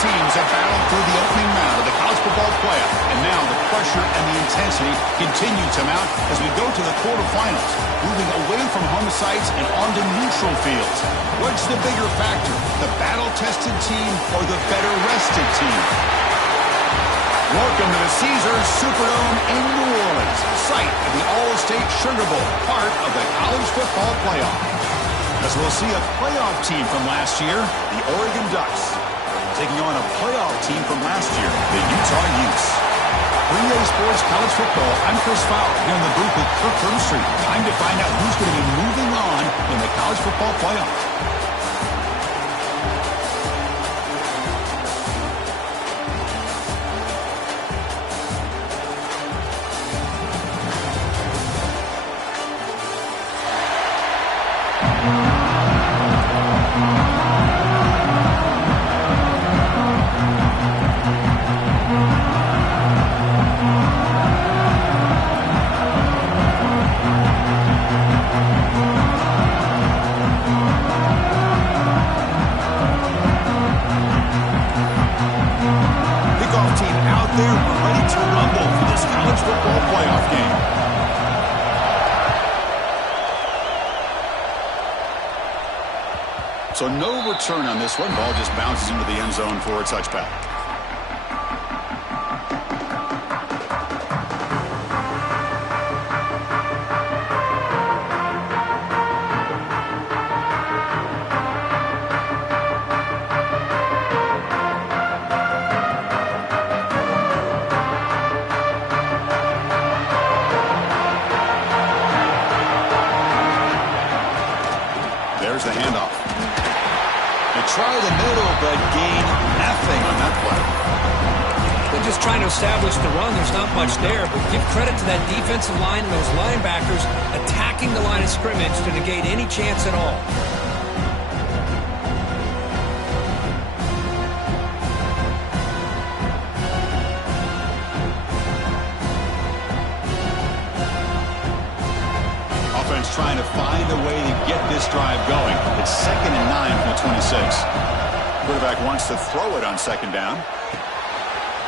teams have battled through the opening round of the college football playoff, and now the pressure and the intensity continue to mount as we go to the quarterfinals, moving away from home sites and onto neutral fields. What's the bigger factor, the battle-tested team or the better-rested team? Welcome to the Caesars Superdome in New Orleans, site of the All-State Sugar Bowl, part of the college football playoff. As we'll see a playoff team from last year, the Oregon Ducks, taking on a playoff team from last year, the Utah Utes. 3A Sports College Football, I'm Chris Fowler, here in the booth with Kirk Herbstreit. Time to find out who's going to be moving on in the college football playoff. So no return on this one. Ball just bounces into the end zone for a touchback. There's the handoff. Try the middle, but gain nothing on that play. They're just trying to establish the run. There's not much there, but give credit to that defensive line and those linebackers attacking the line of scrimmage to negate any chance at all. Trying to find a way to get this drive going. It's 2nd and 9 from the 26. Quarterback wants to throw it on 2nd down.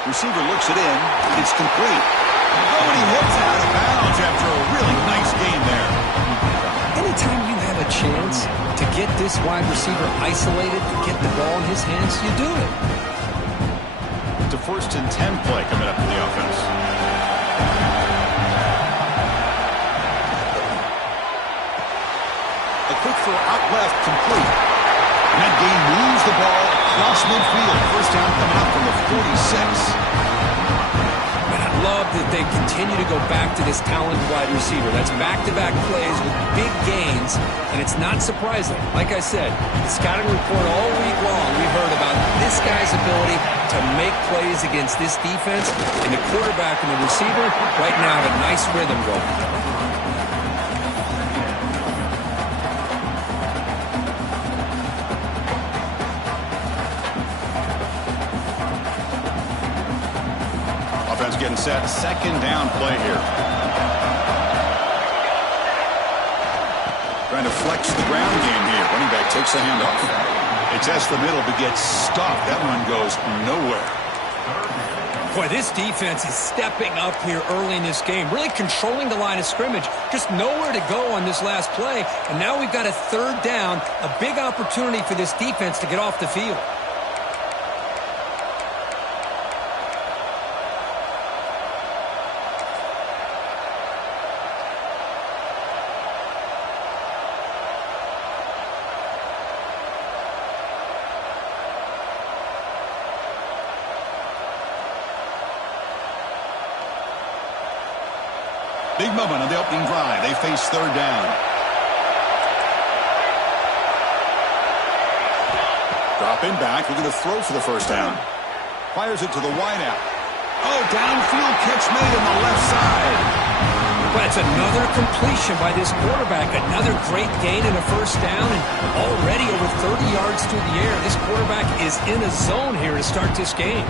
Receiver looks it in. It's complete. Oh, and he hits it out of bounds after a really nice gain there. Anytime you have a chance to get this wide receiver isolated, to get the ball in his hands, you do it. It's a 1st and 10 play coming up for the offense. Quick throw out left, complete. And that game moves the ball across midfield. 1st down coming up from the 46. And I love that they continue to go back to this talented wide receiver. That's back-to-back plays with big gains, and it's not surprising. Like I said, the scouting report all week long, we heard about this guy's ability to make plays against this defense, and the quarterback and the receiver right now have a nice rhythm going. Getting set, 2nd down play here. Trying to flex the ground game here. Running back takes the handoff. They test the middle but gets stopped. That one goes nowhere. Boy, this defense is stepping up here early in this game, really controlling the line of scrimmage. Just nowhere to go on this last play. And now we've got a 3rd down, a big opportunity for this defense to get off the field. Big moment on the opening drive. They face 3rd down. Dropping back, looking to throw for the 1st down. Fires it to the wideout. Oh, downfield catch made on the left side. Well, it's another completion by this quarterback. Another great gain in a 1st down, and already over 30 yards through the air. This quarterback is in a zone here to start this game.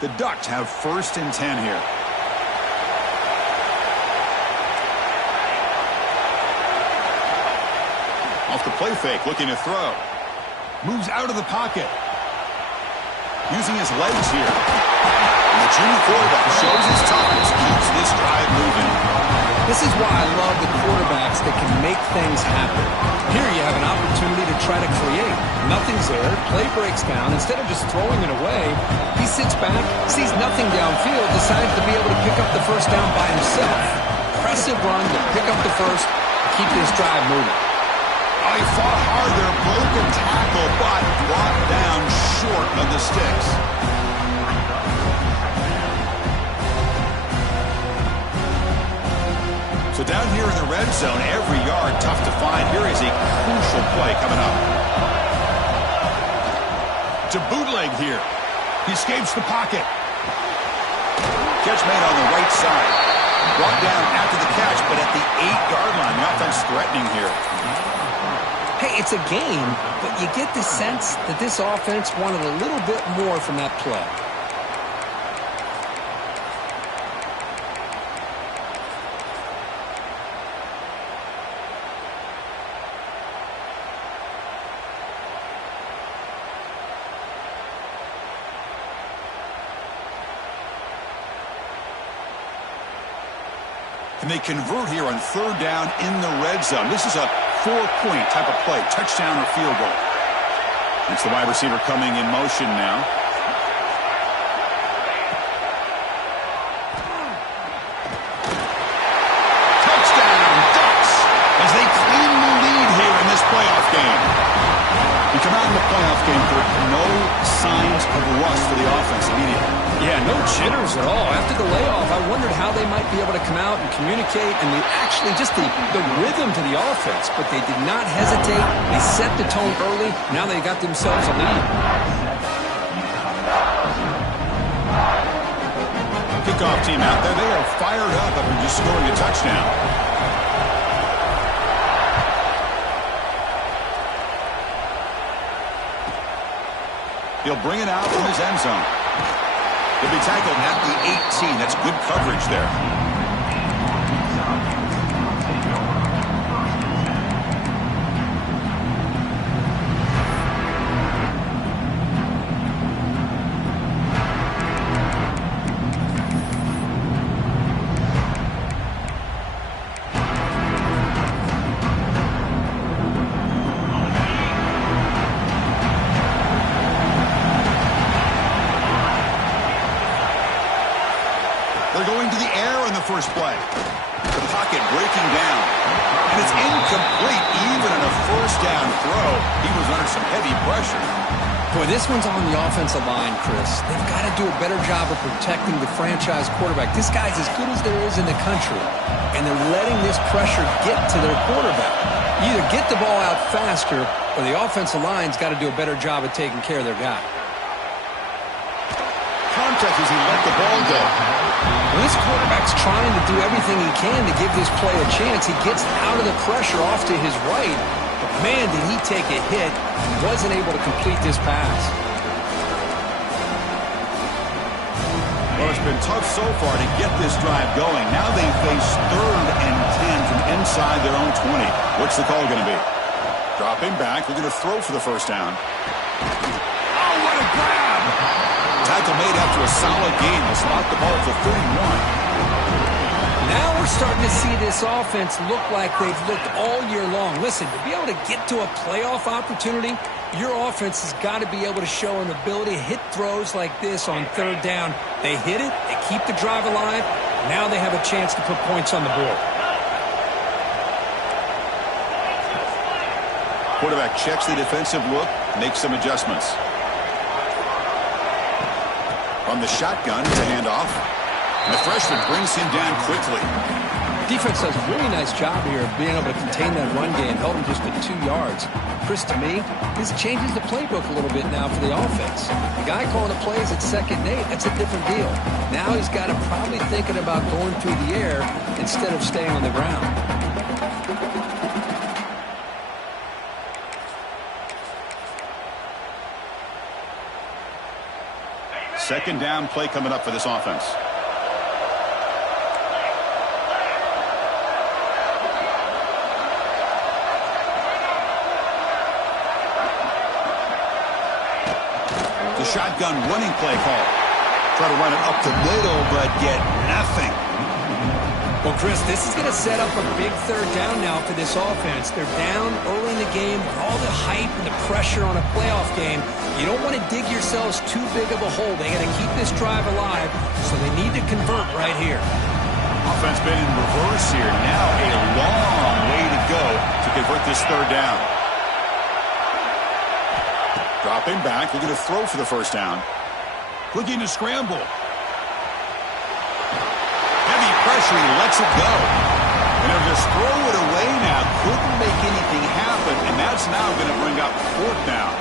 The Ducks have 1st and 10 here. off the play fake, looking to throw. Moves out of the pocket. Using his legs here. And the junior quarterback shows his toughness, keeps this drive moving. This is why I love the quarterbacks that can make things happen. Here you have an opportunity to try to create. Nothing's there. Play breaks down. Instead of just throwing it away, he sits back, sees nothing downfield, decides to be able to pick up the first down by himself. Impressive run to pick up the first, keep this drive moving. Oh, he fought hard there, broke a tackle, but brought down short of the sticks. So down here in the red zone, every yard tough to find. Here is a crucial play coming up. To bootleg here. He escapes the pocket. Catch made on the right side. Brought down after the catch, but at the 8-yard line. The offense threatening here. Hey, it's a game, but you get the sense that this offense wanted a little bit more from that play. And they convert here on 3rd down in the red zone. This is a 4-point type of play, touchdown or field goal. It's the wide receiver coming in motion now. Touchdown, Ducks, as they clean the lead here in this playoff game. You come out in the playoff game for no signs of rust for the offense immediately. Yeah, no jitters at all. After the layoff, I wondered how they might be able to come out and communicate and actually just the rhythm to the offense. But they did not hesitate. They set the tone early. Now they got themselves a lead. Kickoff team out there. They are fired up after just scoring a touchdown. He'll bring it out from his end zone. He'll be tackled at the 18. That's good coverage there. They're going to the air in the first play. The pocket breaking down. And it's incomplete even on a first down throw. He was under some heavy pressure. Boy, this one's on the offensive line, Chris. They've got to do a better job of protecting the franchise quarterback. This guy's as good as there is in the country. And they're letting this pressure get to their quarterback. You either get the ball out faster or the offensive line's got to do a better job of taking care of their guy. Contact as he let the ball go. Well, this quarterback's trying to do everything he can to give this play a chance. He gets out of the pressure off to his right. But, man, did he take a hit. He wasn't able to complete this pass. Well, it's been tough so far to get this drive going. Now they face 3rd and 10 from inside their own 20. What's the call going to be? Dropping back. They're going to throw for the first down. Oh, what a grab! Tackle made after a solid game. Will spot the ball for 31. Now we're starting to see this offense look like they've looked all year long. Listen, to be able to get to a playoff opportunity, your offense has got to be able to show an ability to hit throws like this on 3rd down. They hit it, they keep the drive alive. Now they have a chance to put points on the board. Quarterback checks the defensive look, makes some adjustments. From the shotgun, it's a handoff. And the freshman brings him down quickly. Defense does a really nice job here of being able to contain that run game, held him just at 2 yards. Chris, to me, this changes the playbook a little bit now for the offense. The guy calling the plays at 2nd and 8, that's a different deal. Now he's got to probably thinking about going through the air instead of staying on the ground. Second down play coming up for this offense. shotgun running play call. Try to run it up the middle, but get nothing. Well, Chris, this is going to set up a big third down now for this offense. They're down early in the game with all the hype and the pressure on a playoff game. You don't want to dig yourselves too big of a hole. They got to keep this drive alive, so they need to convert right here. Offense been in reverse here. Now a long way to go to convert this third down. Dropping back, looking to throw for the first down. Looking to scramble. Heavy pressure, he lets it go. And they'll just throw it away now. Couldn't make anything happen, and that's now going to bring up fourth down.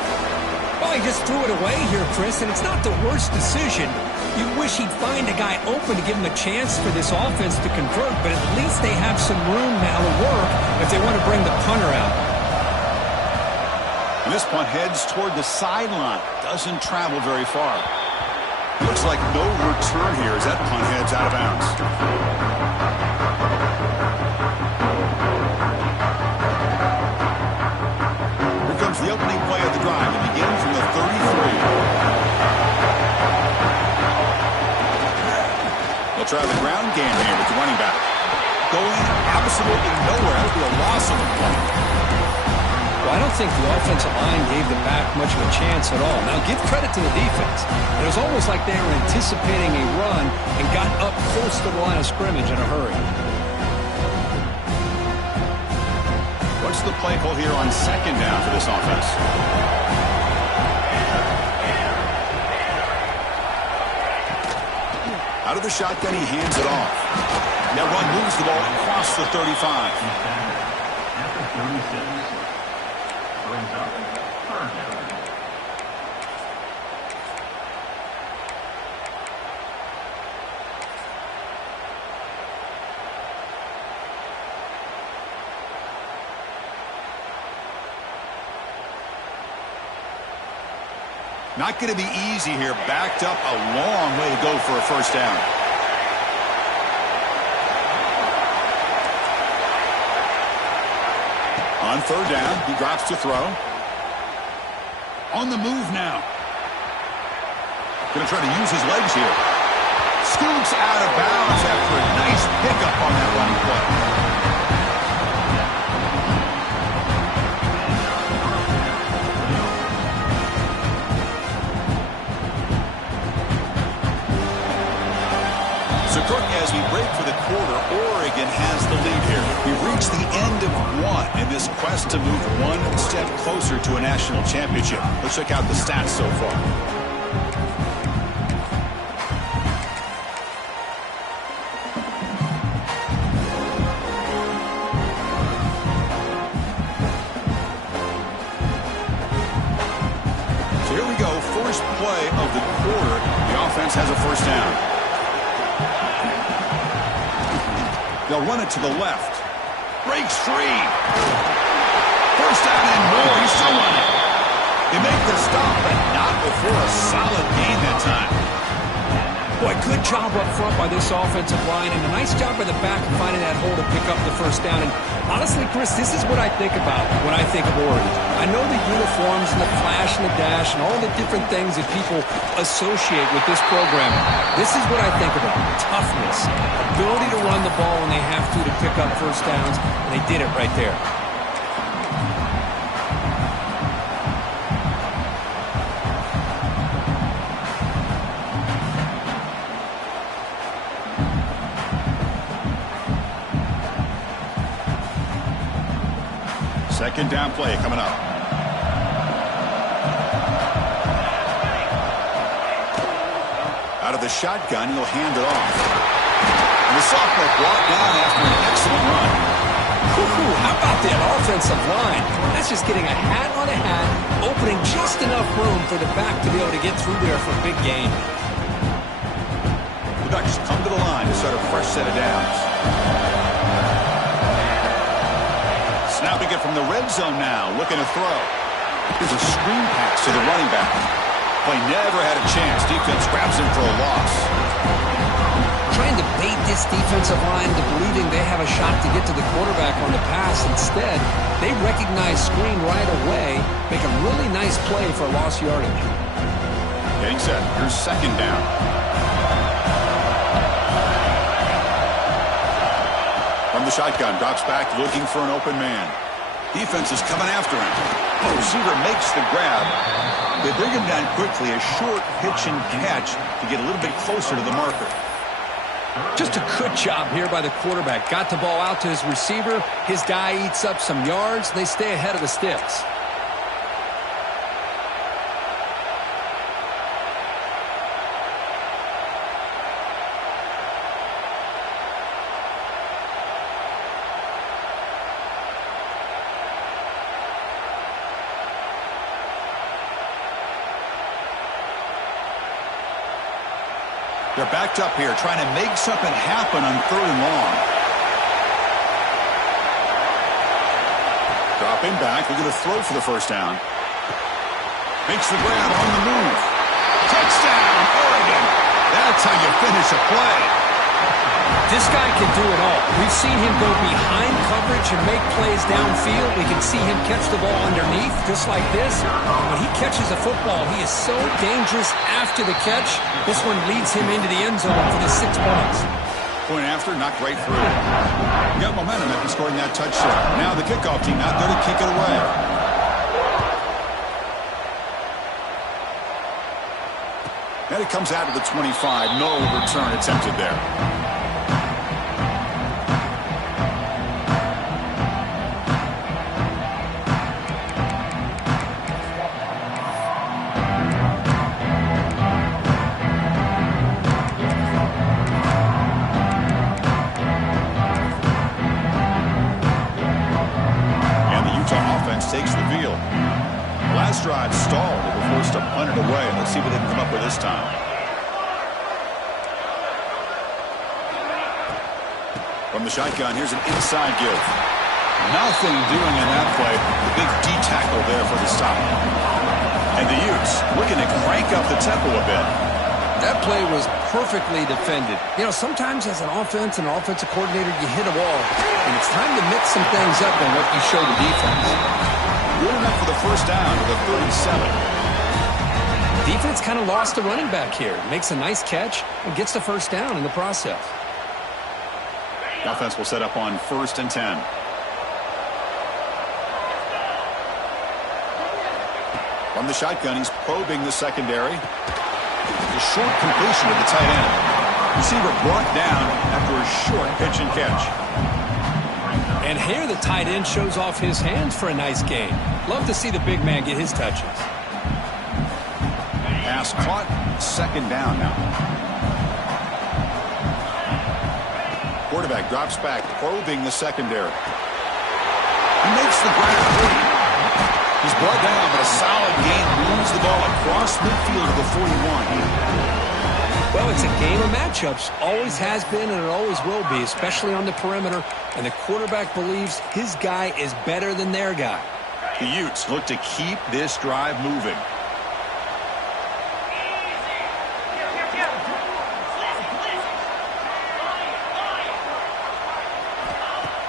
Well, he just threw it away here, Chris, and it's not the worst decision. You wish he'd find a guy open to give him a chance for this offense to convert, but at least they have some room now to work if they want to bring the punter out. And this punt heads toward the sideline. Doesn't travel very far. Looks like no return here as that punt heads out of bounds. Here comes the opening play of the drive. It begins from the 33. They'll try the ground game here with the running back. Going absolutely nowhere. That'll be a loss of the play. Well, I don't think the offensive line gave the back much of a chance at all. Now, give credit to the defense. It was almost like they were anticipating a run and got up close to the line of scrimmage in a hurry. What's the play call here on second down for this offense? Out of the shotgun, he hands it off. That run moves the ball across the 35. After 36. Brings up third down. Not going to be easy here. Backed up a long way to go for a first down. On third down, he drops to throw. On the move now. Going to try to use his legs here. Scoots out of bounds after a nice pickup on that running play. So, Cook, as we break for the quarter, Oregon has the lead here. We've reached the end of one in this quest to move one step closer to a national championship. Let's check out the stats so far. So here we go, first play of the quarter. The offense has a first down. They'll run it to the left. Breaks free. First down and more. He's still running. They make the stop, but not before a solid gain that time. Boy, good job up front by this offensive line, and a nice job by the back of finding that hole to pick up the first down. And honestly, Chris, this is what I think about when I think of Oregon. I know the uniforms and the flash and the dash and all the different things that people associate with this program. This is what I think about. Toughness, ability to run the ball when they have to pick up first downs, and they did it right there. Second down play coming up. Out of the shotgun, he'll hand it off. And the sophomore brought down after an excellent run. How about that offensive line? That's just getting a hat on a hat, opening just enough room for the back to be able to get through there for a big gain. The Ducks come to the line to start a fresh set of downs. Snapping it from the red zone now, looking to throw. Here's a screen pass to the running back. Play never had a chance. Defense grabs him for a loss. Trying to bait this defensive line into believing they have a shot to get to the quarterback on the pass. Instead, they recognize screen right away, make a really nice play for lost yardage. Getting set. Here's second down. From the shotgun, drops back looking for an open man. Defense is coming after him. The receiver makes the grab. They bring him down quickly. A short pitch and catch to get a little bit closer to the marker. Just a good job here by the quarterback. Got the ball out to his receiver. His guy eats up some yards. They stay ahead of the sticks. They're backed up here, trying to make something happen on 3rd and long. Dropping back, they're going to throw for the first down. Makes the grab on the move. Touchdown, Oregon! That's how you finish a play. This guy can do it all. We've seen him go behind coverage and make plays downfield. We can see him catch the ball underneath, just like this. When he catches a football, he is so dangerous after the catch. This one leads him into the end zone for the 6 points. Point after, knocked right through. Got momentum after scoring that touchdown. Now the kickoff team out there to kick it away. And it comes out of the 25. No return attempted there. Takes the field. Last drive stalled. They were forced to punt it away. Let's see what they can come up with this time. From the shotgun, here's an inside give. Nothing doing in that play. The big D tackle there for the stop. And the Utes looking to crank up the tempo a bit. That play was perfectly defended. You know, sometimes as an offense and an offensive coordinator, you hit a wall, and it's time to mix some things up on what you show the defense. Good enough for the first down to the 3rd and 7. Defense kind of lost the running back here. Makes a nice catch and gets the first down in the process. The offense will set up on 1st and 10. From the shotgun, he's probing the secondary. A short completion to the tight end. Receiver brought down after a short pitch and catch. And here the tight end shows off his hands for a nice gain. Love to see the big man get his touches. Pass caught. 2nd down now. Quarterback drops back, probing the secondary. He makes the grab. He's brought down, but a solid gain moves the ball across midfield to the 41. Well, it's a game of matchups. Always has been and it always will be, especially on the perimeter. And the quarterback believes his guy is better than their guy. The Utes look to keep this drive moving.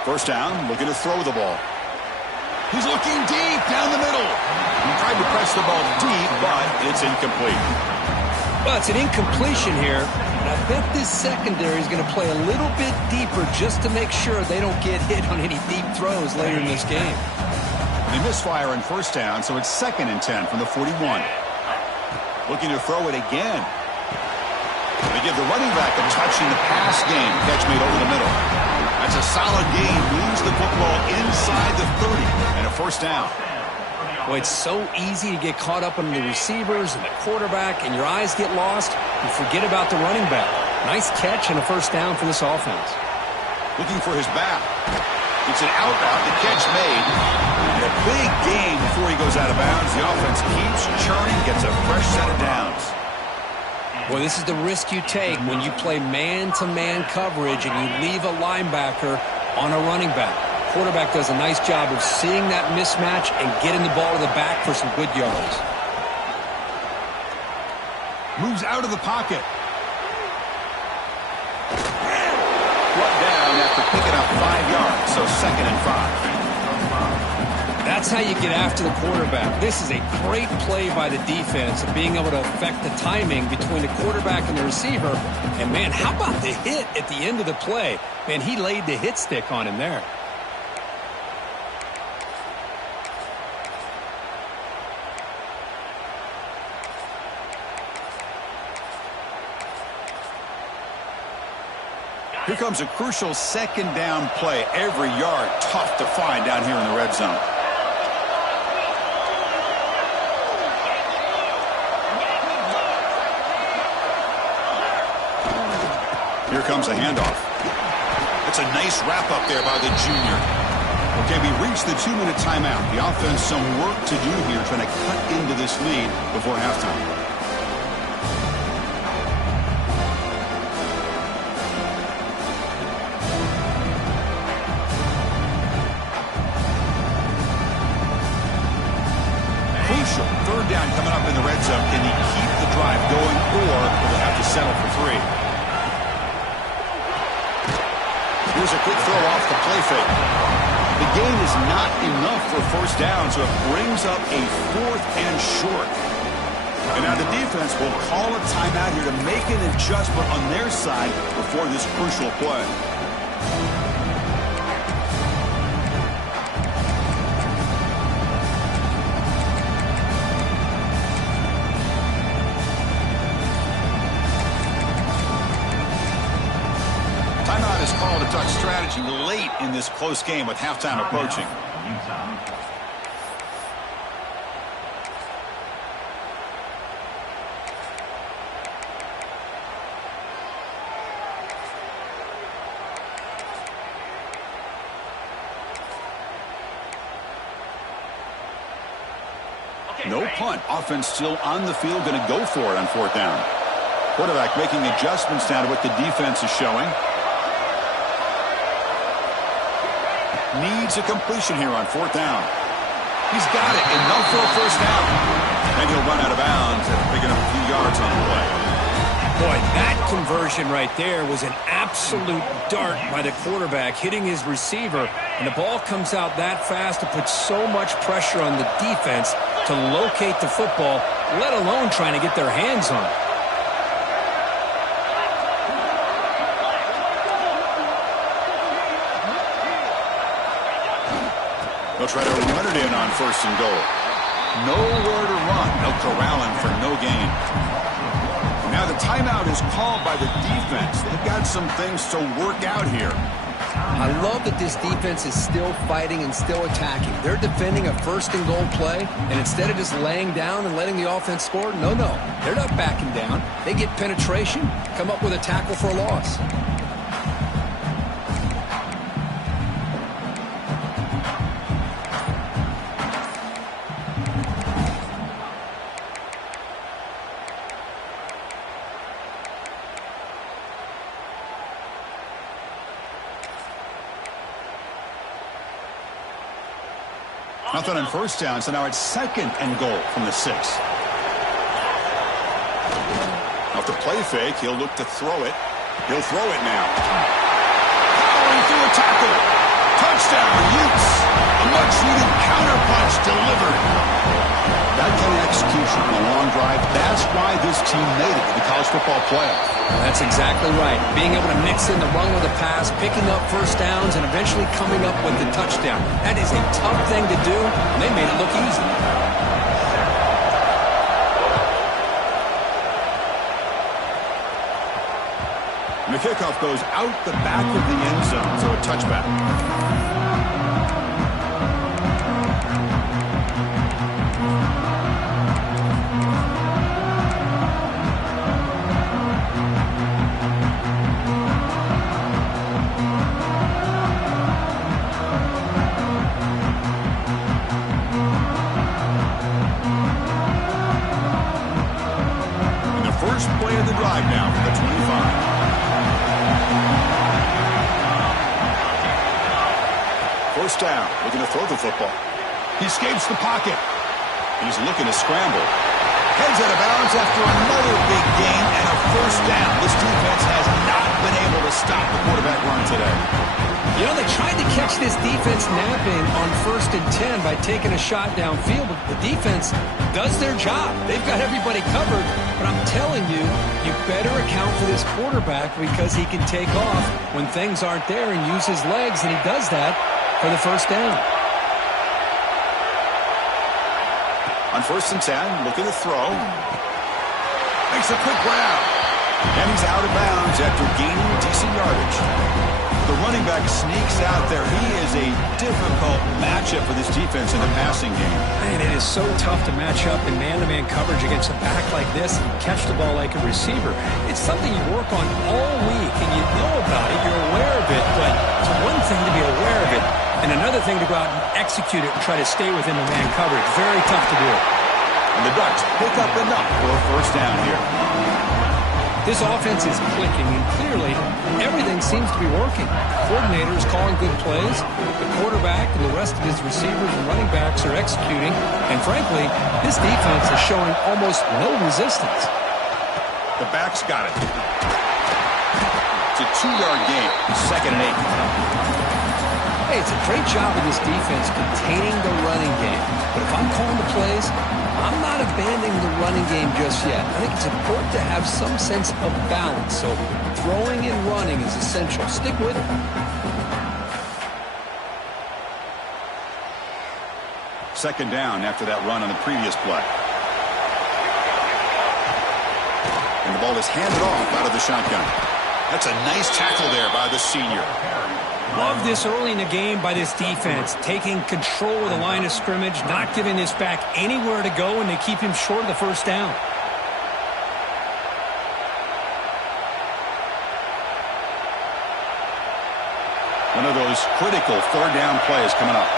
First down, looking to throw the ball. He's looking deep down the middle. He tried to press the ball deep, but it's incomplete. Well, it's an incompletion here, and I bet this secondary is going to play a little bit deeper just to make sure they don't get hit on any deep throws later in this game. They misfire on 1st down, so it's 2nd and 10 from the 41. Looking to throw it again. They give the running back a touch in the pass game. Catch made over the middle. That's a solid gain. Moves the football inside the 30 and a 1st down. Well, it's so easy to get caught up on the receivers and the quarterback, and your eyes get lost. You forget about the running back. Nice catch and a 1st down for this offense. Looking for his back. It's an out route. The catch made. And a big gain before he goes out of bounds. The offense keeps churning, gets a fresh set of downs. Well, this is the risk you take when you play man-to-man coverage and you leave a linebacker on a running back. Quarterback does a nice job of seeing that mismatch and getting the ball to the back for some good yards. Moves out of the pocket. Brought down after picking up 5 yards, so 2nd and 5. That's how you get after the quarterback. This is a great play by the defense of being able to affect the timing between the quarterback and the receiver. And, man, how about the hit at the end of the play? Man, he laid the hit stick on him there. Here comes a crucial second down play. Every yard tough to find down here in the red zone. Here comes a handoff. That's a nice wrap up there by the junior. Okay, we reached the 2-minute timeout. The offense some work to do here trying to cut into this lead before halftime. Third down coming up in the red zone. Can he keep the drive going, or will they have to settle for 3? Here's a quick throw off the play fake. The gain is not enough for first down, so it brings up a 4th and short. And now the defense will call a timeout here to make an adjustment on their side before this crucial play. Timeout is called to touch strategy late in this close game with halftime approaching. No punt. Offense still on the field, going to go for it on 4th down. Quarterback making adjustments now to what the defense is showing. Needs a completion here on 4th down. He's got it. Enough for a first down. And he'll run out of bounds after picking up a few yards on the play. Boy, that conversion right there was an absolute dart by the quarterback, hitting his receiver. And the ball comes out that fast to put so much pressure on the defense to locate the football, let alone trying to get their hands on it. They'll try to run it in on 1st and goal. Nowhere to run. They'll corral him for no gain. Now the timeout is called by the defense. They've got some things to work out here. I love that this defense is still fighting and still attacking. They're defending a 1st and goal play, and instead of just laying down and letting the offense score, no. They're not backing down. They get penetration, come up with a tackle for a loss. Nothing on 1st down, so now it's 2nd and goal from the 6. Off the play fake, he'll look to throw it. He'll throw it now. Powering through a tackle. Touchdown, Utes. A much-needed counterpunch delivered. That kind of execution on a long drive, that's why this team made it to the college football playoff. That's exactly right. Being able to mix in the run with the pass, picking up first downs, and eventually coming up with the touchdown. That is a tough thing to do, and they made it look easy. And the kickoff goes out the back of the end zone, so a touchback. First play of the drive now for the 25. First down, looking to throw the football. He escapes the pocket. He's looking to scramble. Heads out of bounds after another big gain and a first down. This defense has not been able to stop the quarterback run today. You know, they tried to catch this defense napping on 1st and 10 by taking a shot downfield, but the defense does their job. They've got everybody covered, but I'm telling you, you better account for this quarterback because he can take off when things aren't there and use his legs, and he does that for the first down. On 1st and 10, looking to throw. Makes a quick grab. And he's out of bounds after gaining decent yardage. The running back sneaks out there. He is a difficult matchup for this defense in the passing game. Man, it is so tough to match up in man-to-man coverage against a back like this and catch the ball like a receiver. It's something you work on all week, and you know about it. You're aware of it, but it's one thing to be aware of it, and another thing to go out and execute it and try to stay within the man coverage. Very tough to do. And the Ducks pick up enough for a first down here. This offense is clicking, and clearly everything seems to be working. Coordinator is calling good plays. The quarterback and the rest of his receivers and running backs are executing. And frankly, this defense is showing almost no resistance. The back's got it. It's a 2-yard gain. 2nd and 8. Hey, it's a great job of this defense containing the running game. But if I'm calling the plays, I'm not abandoning the running game just yet. I think it's important to have some sense of balance. So throwing and running is essential. Stick with it. Second down after that run on the previous play. And the ball is handed off out of the shotgun. That's a nice tackle there by the senior. Love this early in the game by this defense, taking control of the line of scrimmage, not giving this back anywhere to go, and they keep him short of the first down. One of those critical 3rd down plays coming up.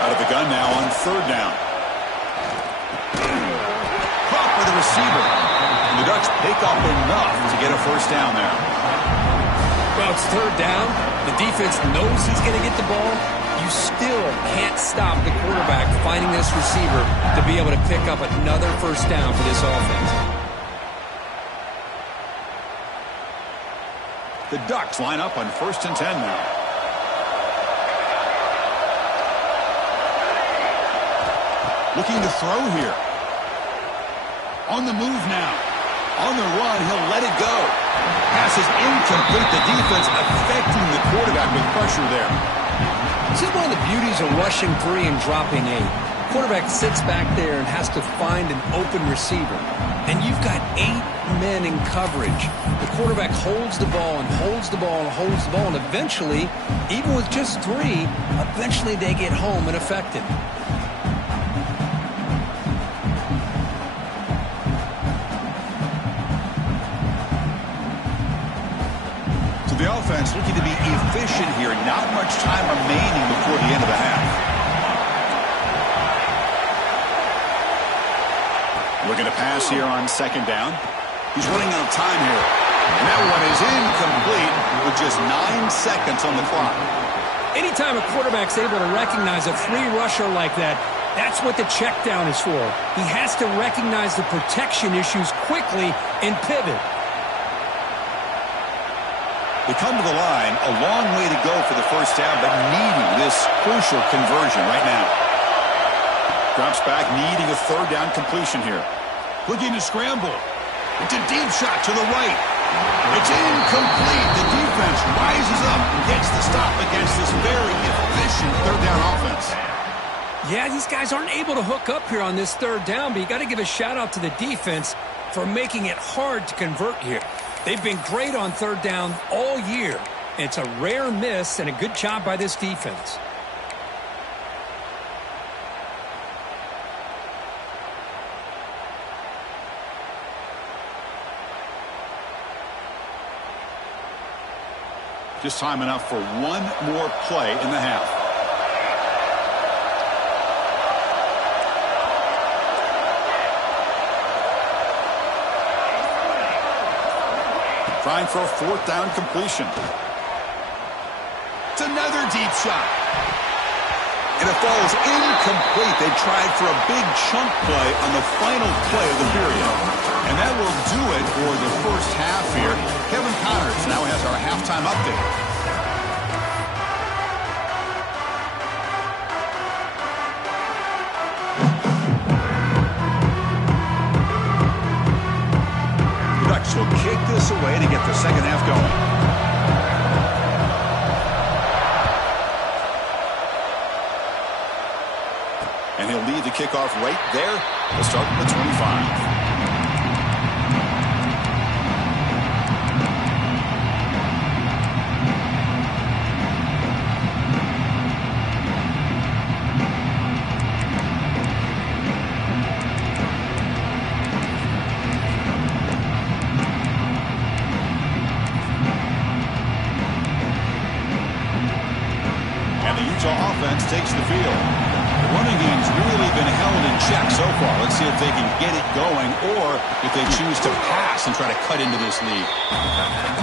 Out of the gun now on 3rd down. Caught by the receiver. And the Ducks pick up enough to get a first down there. Well, it's 3rd down. The defense knows he's going to get the ball. You still can't stop the quarterback finding this receiver to be able to pick up another first down for this offense. The Ducks line up on 1st and 10 now. Looking to throw here. On the move now. On the run, he'll let it go. Pass is incomplete. The defense affecting the quarterback with pressure there. This is one of the beauties of rushing 3 and dropping 8. Quarterback sits back there and has to find an open receiver. And you've got 8 men in coverage. The quarterback holds the ball and holds the ball and holds the ball. And eventually, even with just 3, eventually they get home and effective. The offense looking to be efficient here. Not much time remaining before the end of the half. Looking to pass here on 2nd down. He's running out of time here. And that one is incomplete with just 9 seconds on the clock. Anytime a quarterback's able to recognize a free rusher like that, that's what the check down is for. He has to recognize the protection issues quickly and pivot. They come to the line, a long way to go for the first down, but needing this crucial conversion right now. Drops back, needing a 3rd down completion here. Looking to scramble. It's a deep shot to the right. It's incomplete. The defense rises up and gets the stop against this very efficient 3rd down offense. Yeah, these guys aren't able to hook up here on this 3rd down, but you got to give a shout out to the defense for making it hard to convert here. They've been great on 3rd down all year. It's a rare miss and a good job by this defense. Just time enough for one more play in the half. Trying for a 4th down completion. It's another deep shot. And it falls incomplete. They tried for a big chunk play on the final play of the period. And that will do it for the first half here. Kevin Connors now has our half. halftime update. The Ducks will kick this away to get the second half going. And he'll lead the kickoff right there. We'll start at the 25. And the Utah offense takes the field. Running game's really been held in check so far. Let's see if they can get it going or if they choose to pass and try to cut into this lead.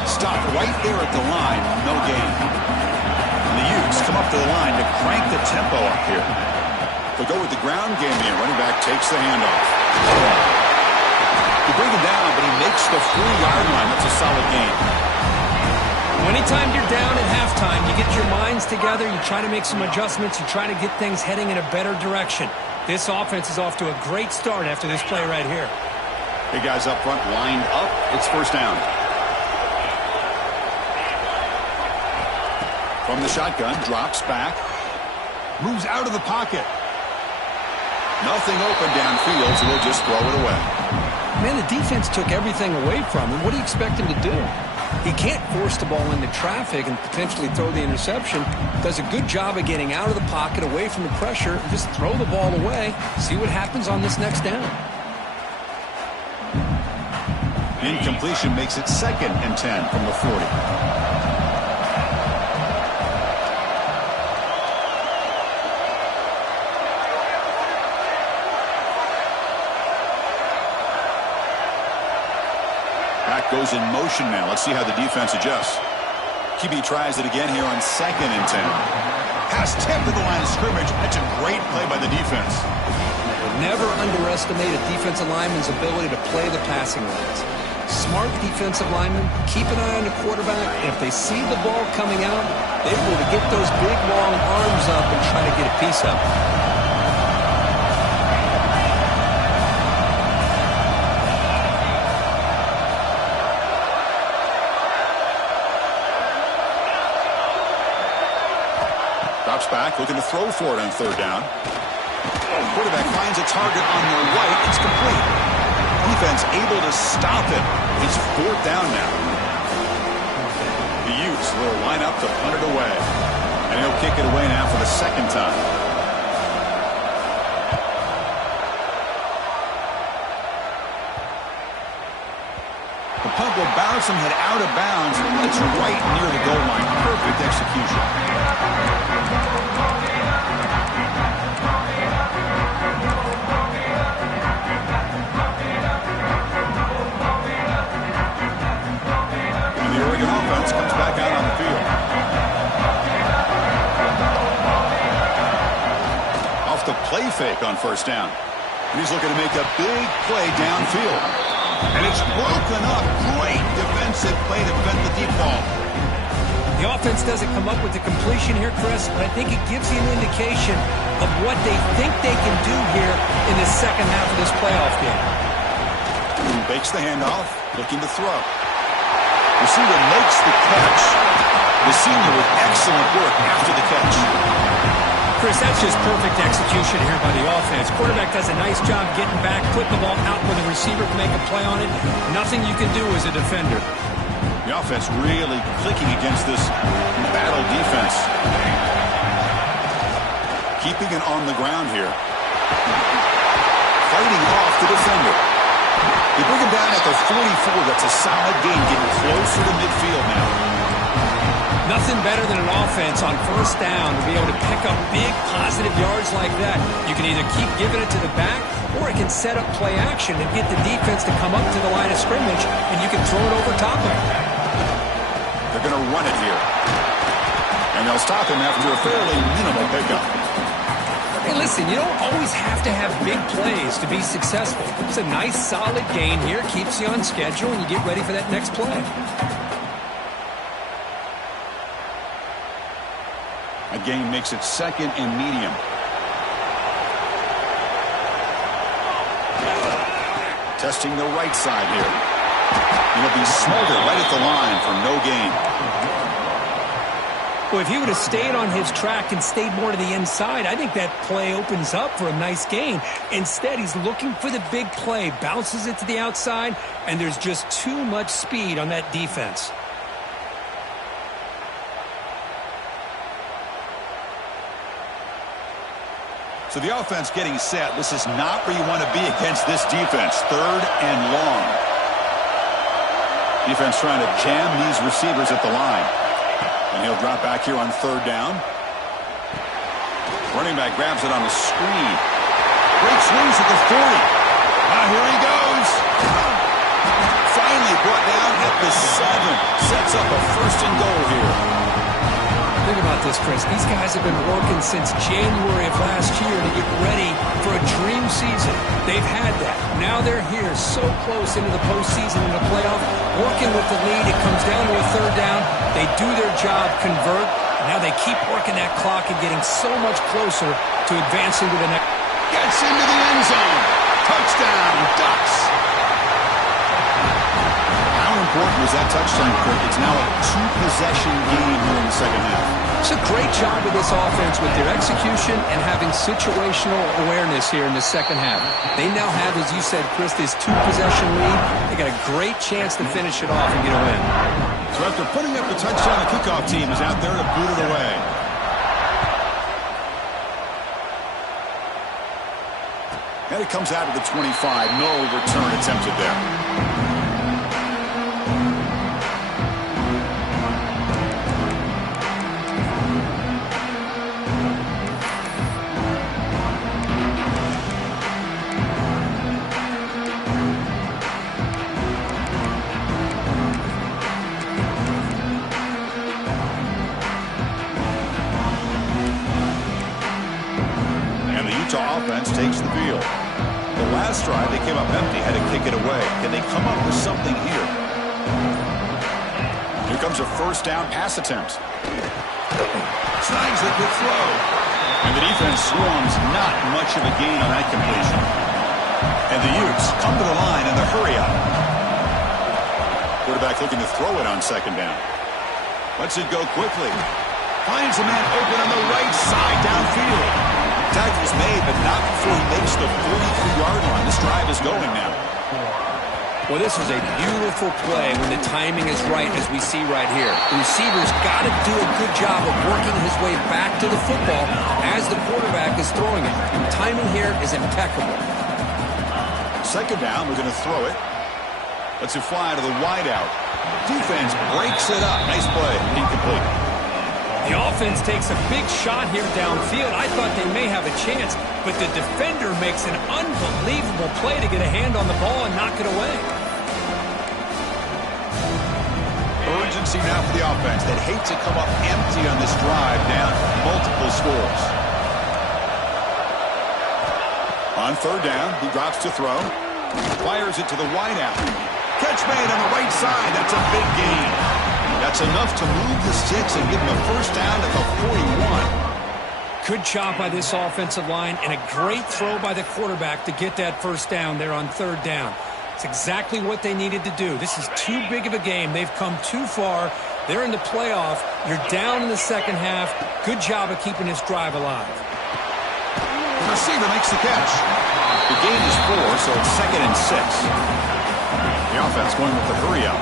Stop right there at the line. No gain. And the Utes come up to the line to crank the tempo up here. They'll go with the ground game here. Running back takes the handoff. You bring him down, but he makes the 3-yard line. That's a solid gain. Anytime you're down at halftime, you get your minds together, you try to make some adjustments, you try to get things heading in a better direction. This offense is off to a great start after this play right here. Hey, guys up front lined up. It's first down. From the shotgun, drops back. Moves out of the pocket. Nothing open downfield, so they'll just throw it away. Man, the defense took everything away from him. What do you expect him to do? He can't force the ball into traffic and potentially throw the interception. Does a good job of getting out of the pocket, away from the pressure, and just throw the ball away. See what happens on this next down. Incompletion makes it 2nd and 10 from the 40. Goes in motion now. Let's see how the defense adjusts. QB tries it again here on 2nd and 10. Pass tipped to the line of scrimmage. That's a great play by the defense. Never underestimate a defensive lineman's ability to play the passing lanes. Smart defensive linemen keep an eye on the quarterback, and if they see the ball coming out, they're able to get those big, long arms up and try to get a piece of it. Back, looking to throw for it on 3rd down. Quarterback finds a target on the right. It's complete. Defense able to stop it. It's 4th down now. The Utes will line up to punt it away. And he'll kick it away now for the 2nd time. The punt will bounce and head out of bounds. It's right near the goal line. Perfect execution. And the Oregon offense comes back out on the field. Off the play fake on 1st down. And he's looking to make a big play downfield. And it's broken up. Great defensive play to prevent the deep ball. The offense doesn't come up with the completion here, Chris, but I think it gives you an indication of what they think they can do here in the second half of this playoff game. Bakes the handoff, looking to throw. Receiver makes the catch. The senior with excellent work after the catch. Chris, that's just perfect execution here by the offense. Quarterback does a nice job getting back, putting the ball out where the receiver can make a play on it. Nothing you can do as a defender. The offense really clicking against this battle defense. Keeping it on the ground here. Fighting off the defender. They bring him down at the 44. That's a solid gain, getting closer to midfield now. Nothing better than an offense on 1st down to be able to pick up big positive yards like that. You can either keep giving it to the back, or it can set up play action and get the defense to come up to the line of scrimmage, and you can throw it over top of it. They're going to run it here. And they'll stop him after a fairly minimal pickup. Hey, listen, you don't always have to have big plays to be successful. It's a nice, solid gain here. Keeps you on schedule, and you get ready for that next play. A gain makes it 2nd and medium. Testing the right side here. It'll be smothered right at the line for no gain. Well, if he would have stayed on his track and stayed more to the inside, I think that play opens up for a nice gain. Instead, he's looking for the big play, bounces it to the outside, and there's just too much speed on that defense. So the offense getting set. This is not where you want to be against this defense. 3rd and long. Defense trying to jam these receivers at the line. And he'll drop back here on 3rd down. Running back grabs it on the screen. Great swings at the 40. Here he goes. Finally brought down at the 7. Sets up a 1st and goal here. Think about this, Chris. These guys have been working since January of last year to get ready for a dream season. They've had that. Now they're here so close into the postseason and the playoff, working with the lead. It comes down to a 3rd down. They do their job, convert. Now they keep working that clock and getting so much closer to advancing to the next. Gets into the end zone. Touchdown, Ducks. How important was that touchdown, Kirk? It's now a 2-possession game here in the 2nd half. It's a great job of this offense with their execution and having situational awareness here in the 2nd half. They now have, as you said, Chris, this 2-possession lead. They got a great chance to finish it off and get a win. So after putting up the touchdown, the kickoff team is out there to boot it away. And it comes out of the 25. No return attempted there. Offense takes the field. The last drive, they came up empty, had to kick it away. Can they come up with something here? Here comes a 1st down pass attempt. Snags the quick throw. And the defense swarms, not much of a gain on that completion. And the Utes come to the line in the hurry up. Quarterback looking to throw it on 2nd down. Lets it go quickly. Finds a man open on the right side downfield. Tackle's made, but not before he makes the 43-yard line. This drive is going now. Well, this is a beautiful play when the timing is right, as we see right here. The receiver's got to do a good job of working his way back to the football as the quarterback is throwing it. The timing here is impeccable. 2nd down, we're going to throw it. Lets it fly to the wideout. Defense breaks it up. Nice play. Incomplete. The offense takes a big shot here downfield. I thought they may have a chance, but the defender makes an unbelievable play to get a hand on the ball and knock it away. Urgency now for the offense. They'd hate to come up empty on this drive, down multiple scores. On 3rd down, he drops to throw. Fires it to the wideout. Catch made on the right side. That's a big gain. That's enough to move the sticks and give them a 1st down at the 41. Good job by this offensive line and a great throw by the quarterback to get that 1st down there on 3rd down. It's exactly what they needed to do. This is too big of a game. They've come too far. They're in the playoff. You're down in the 2nd half. Good job of keeping this drive alive. The receiver makes the catch. The gain is 4, so it's 2nd and 6. The offense going with the hurry up.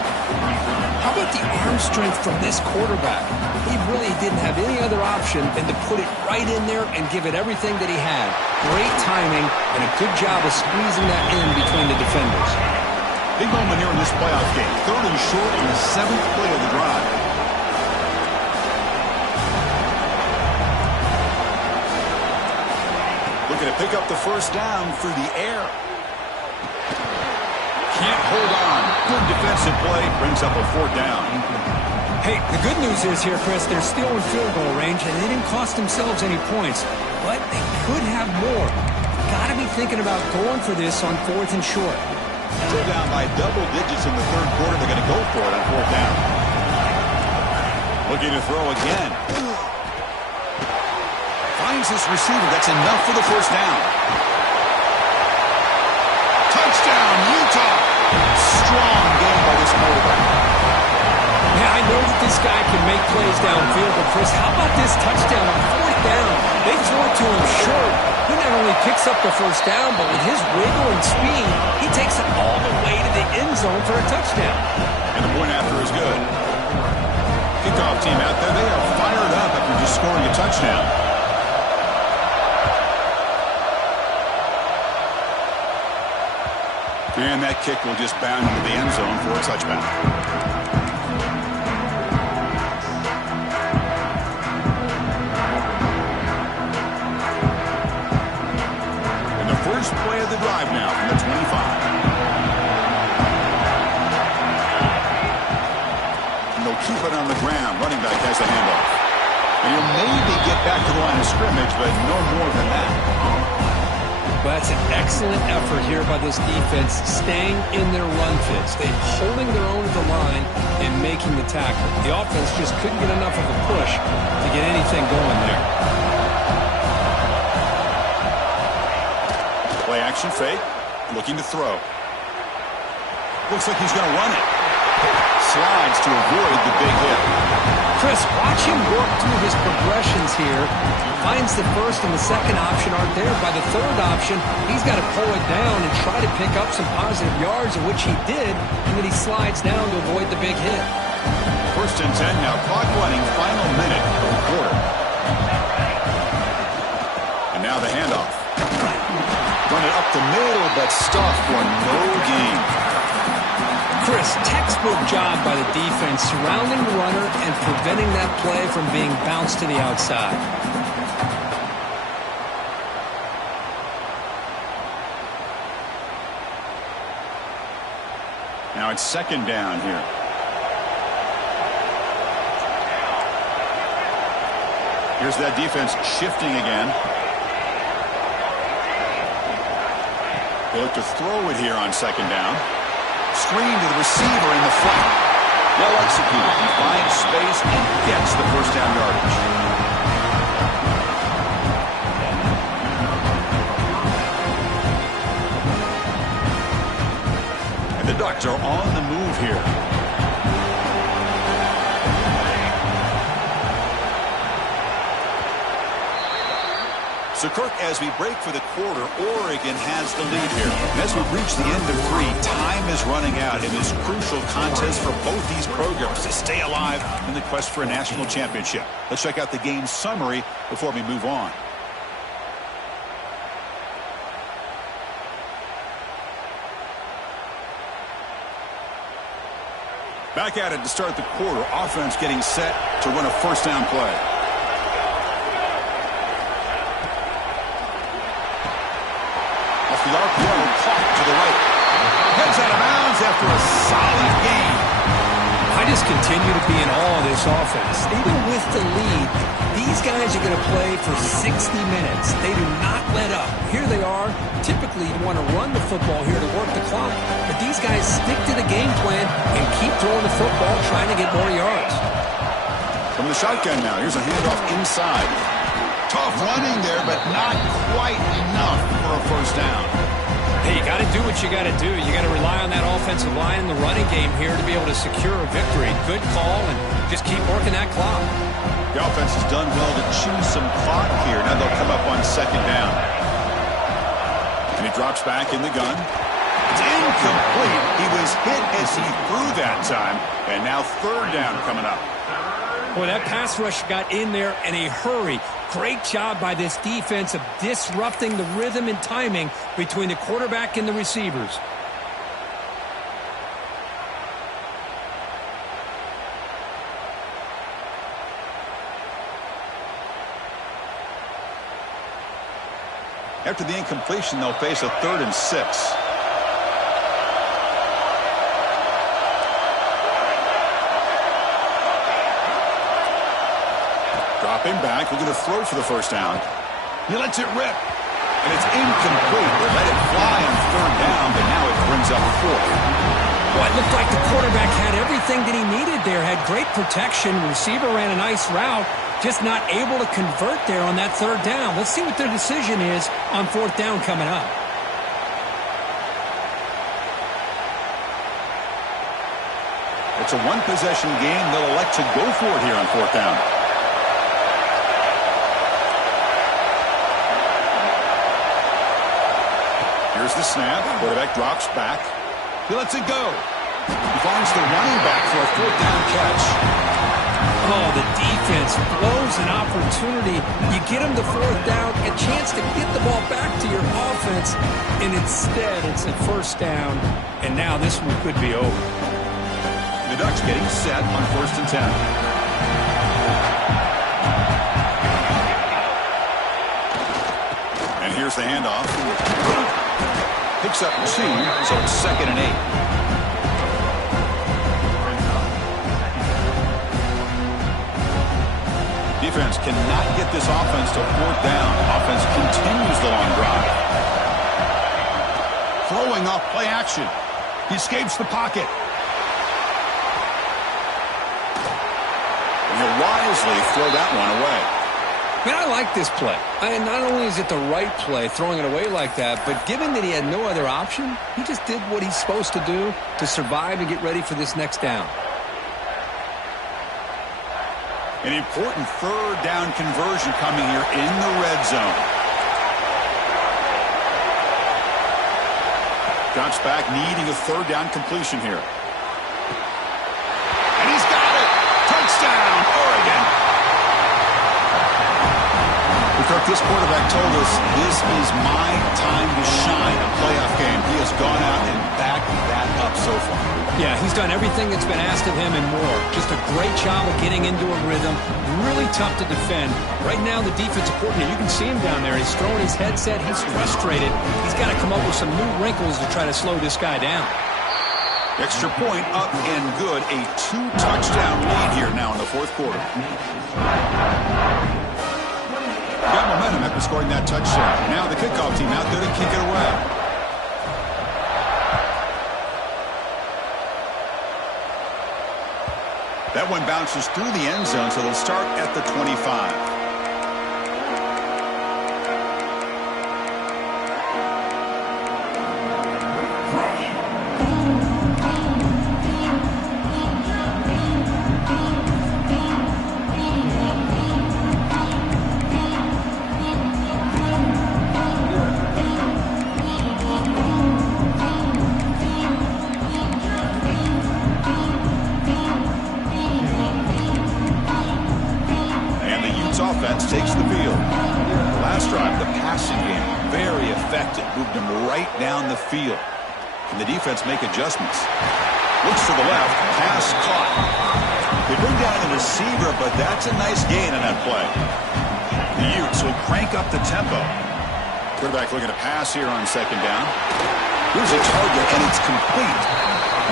How about the arm strength from this quarterback? He really didn't have any other option than to put it right in there and give it everything that he had. Great timing and a good job of squeezing that in between the defenders. Big moment here in this playoff game. 3rd and short on the 7th play of the drive. Looking to pick up the 1st down through the air. Can't hold on. Good defensive play. Brings up a 4th down. Hey, the good news is here, Chris, they're still in field goal range, and they didn't cost themselves any points. But they could have more. Got to be thinking about going for this on 4th and short. Still down by double digits in the 3rd quarter. They're going to go for it on 4th down. Looking to throw again. finds this receiver. That's enough for the first down. Touchdown, Utah. Strong game by this quarterback. Yeah, I know that this guy can make plays downfield, but Chris, how about this touchdown on fourth down? They throw it to him short. He not only picks up the first down, but with his wiggle and speed, he takes it all the way to the end zone for a touchdown. And the point after is good. Kickoff team out there, they are fired up after just scoring a touchdown. And that kick will just bound into the end zone for a touchback. And the first play of the drive now from the 25. And they'll keep it on the ground. Running back has the handoff. And he'll maybe get back to the line of scrimmage, but no more than that. Well, that's an excellent effort here by this defense, staying in their run fits. They're holding their own at the line and making the tackle. The offense just couldn't get enough of a push to get anything going there. Play action fake, looking to throw. Looks like he's going to run it. Slides to avoid the big hit. Chris, watch him work through his progressions here. Finds the first and the second option aren't there. By the third option, he's got to pull it down and try to pick up some positive yards, of which he did, and then he slides down to avoid the big hit. First and 10 now, clock running, final minute of the quarter. And now the handoff. Run it up the middle, but stuffed for no gain. Chris, textbook job by the defense surrounding the runner and preventing that play from being bounced to the outside. Now it's second down here. Here's that defense shifting again. They look to throw it here on second down. Screen to the receiver in the flat. Well executed. He finds space and gets the first down yardage. And the Ducks are on the move here. So, Kirk, as we break for the quarter, Oregon has the lead here. And as we've reached the end of 3, time is running out in this crucial contest for both these programs to stay alive in the quest for a national championship. Let's check out the game summary before we move on. Back at it to start the quarter. Offense getting set to run a first down play. The RPO caught to the right. Heads out of bounds after a solid game. I just continue to be in awe of this offense. Even with the lead, these guys are going to play for 60 minutes. They do not let up. Here they are. Typically, you want to run the football here to work the clock. But these guys stick to the game plan and keep throwing the football, trying to get more yards. From the shotgun now, here's a handoff inside. Tough running there, but not quite enough for a first down. Hey, you got to do what you got to do. You got to rely on that offensive line, the running game here to be able to secure a victory. Good call, and just keep working that clock. The offense has done well to chew some clock here. Now they'll come up on second down. And he drops back in the gun. It's incomplete. He was hit as he threw that time, and now third down coming up. Boy, that pass rush got in there in a hurry. Great job by this defense of disrupting the rhythm and timing between the quarterback and the receivers. After the incompletion, they'll face a 3rd and 6. Dropping back, looking to throw for the first down. He lets it rip, and it's incomplete. They let it fly on third down, but now it brings up 4th. Well, it looked like the quarterback had everything that he needed there. Had great protection. Receiver ran a nice route. just not able to convert there on that third down. Let's see what their decision is on fourth down coming up. It's a one-possession game. They'll elect to go for it here on fourth down. Here's the snap. Quarterback drops back. He lets it go. He finds the running back for a fourth down catch. Oh, the defense blows an opportunity. You get them to fourth down, a chance to get the ball back to your offense, and instead it's a first down, and now this one could be over. The Ducks getting set on 1st and 10. And here's the handoff. Picks up 2, so it's 2nd and 8. Defense cannot get this offense to fourth down. Offense continues the long drive. Throwing off play action. He escapes the pocket. And he'll wisely throw that one away. Man, I like this play. Not only is it the right play, throwing it away like that, but given that he had no other option, he just did what he's supposed to do to survive and get ready for this next down. An important third down conversion coming here in the red zone. Drops back, needing a third down completion here. And he's got it! Touchdown, Oregon! This quarterback told us this is my time to shine, a playoff game. He has gone out and backed that up so far. Yeah, he's done everything that's been asked of him and more. Just a great job of getting into a rhythm. Really tough to defend. Right now, the defensive coordinator, you can see him down there. He's throwing his headset. He's frustrated. He's got to come up with some new wrinkles to try to slow this guy down. Extra point up and good. A 2-touchdown lead here now in the fourth quarter. Got momentum after scoring that touchdown. Now the kickoff team out there to kick it away. That one bounces through the end zone, so they'll start at the 25. Takes the field. The last drive, the passing game, very effective. Moved him right down the field. Can the defense make adjustments? Looks to the left. Pass caught. They bring down the receiver, but that's a nice gain on that play. The Utes will crank up the tempo. Quarterback looking to pass here on second down. Here's a target, and it's complete.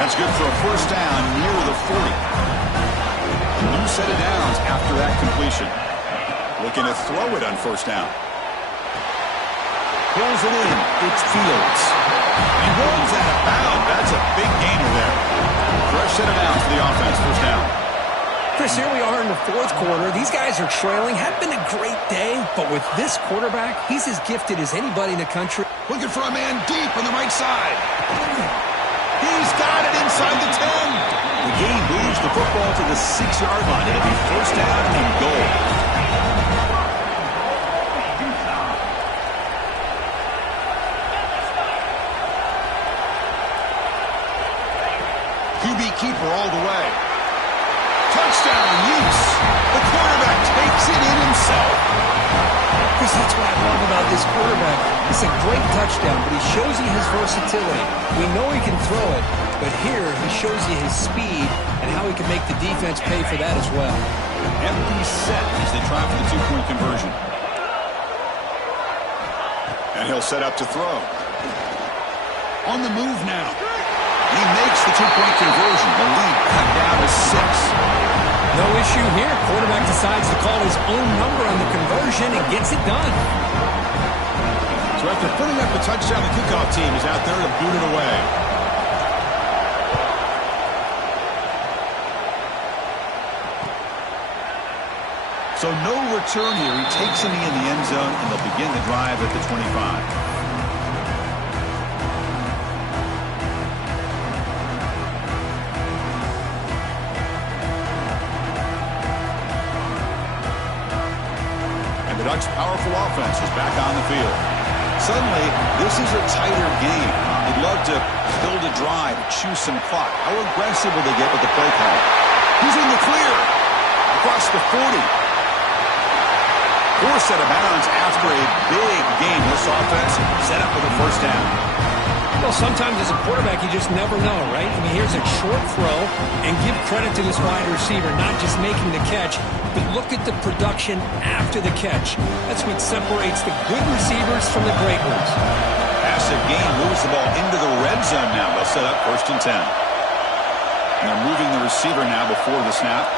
That's good for a first down near the 40. A new set of downs after that completion. Looking to throw it on first down. Pulls it in. It's Fields. He rolls out of bounds. That's a big gainer there. Fresh set of downs for the offense. First down. Chris, here we are in the fourth quarter. These guys are trailing. Had been a great day, but with this quarterback, he's as gifted as anybody in the country. Looking for a man deep on the right side. He's got it inside the 10. The game moves the football to the 6-yard line. It'll be first down and goal. QB keeper all the way. Touchdown, Utes. The quarterback takes it in himself. Chris, that's what I love about this quarterback. It's a great touchdown, but he shows you his versatility. We know he can throw it, but here he shows you his speed and how he can make the defense pay for that as well. Empty set as they try for the two-point conversion. And he'll set up to throw. On the move now. He makes the two-point conversion. The lead cut down to 6. No issue here. Quarterback decides to call his own number on the conversion and gets it done. So after putting up the touchdown, the kickoff team is out there to boot it away. So no return here. He takes a knee in the end zone, and they'll begin the drive at the 25. The Ducks' powerful offense is back on the field. Suddenly, this is a tighter game. They'd love to build a drive, choose some clock. How aggressive will they get with the play call? He's in the clear. Across the 40. Poor set of bounds after a big game. This offense set up with a first down. Well, sometimes as a quarterback, you just never know, right? I mean, here's a short throw, and give credit to this wide receiver, not just making the catch, but look at the production after the catch. That's what separates the good receivers from the great ones. Passive gain moves the ball into the red zone now. They'll set up 1st and 10. And they're moving the receiver now before the snap.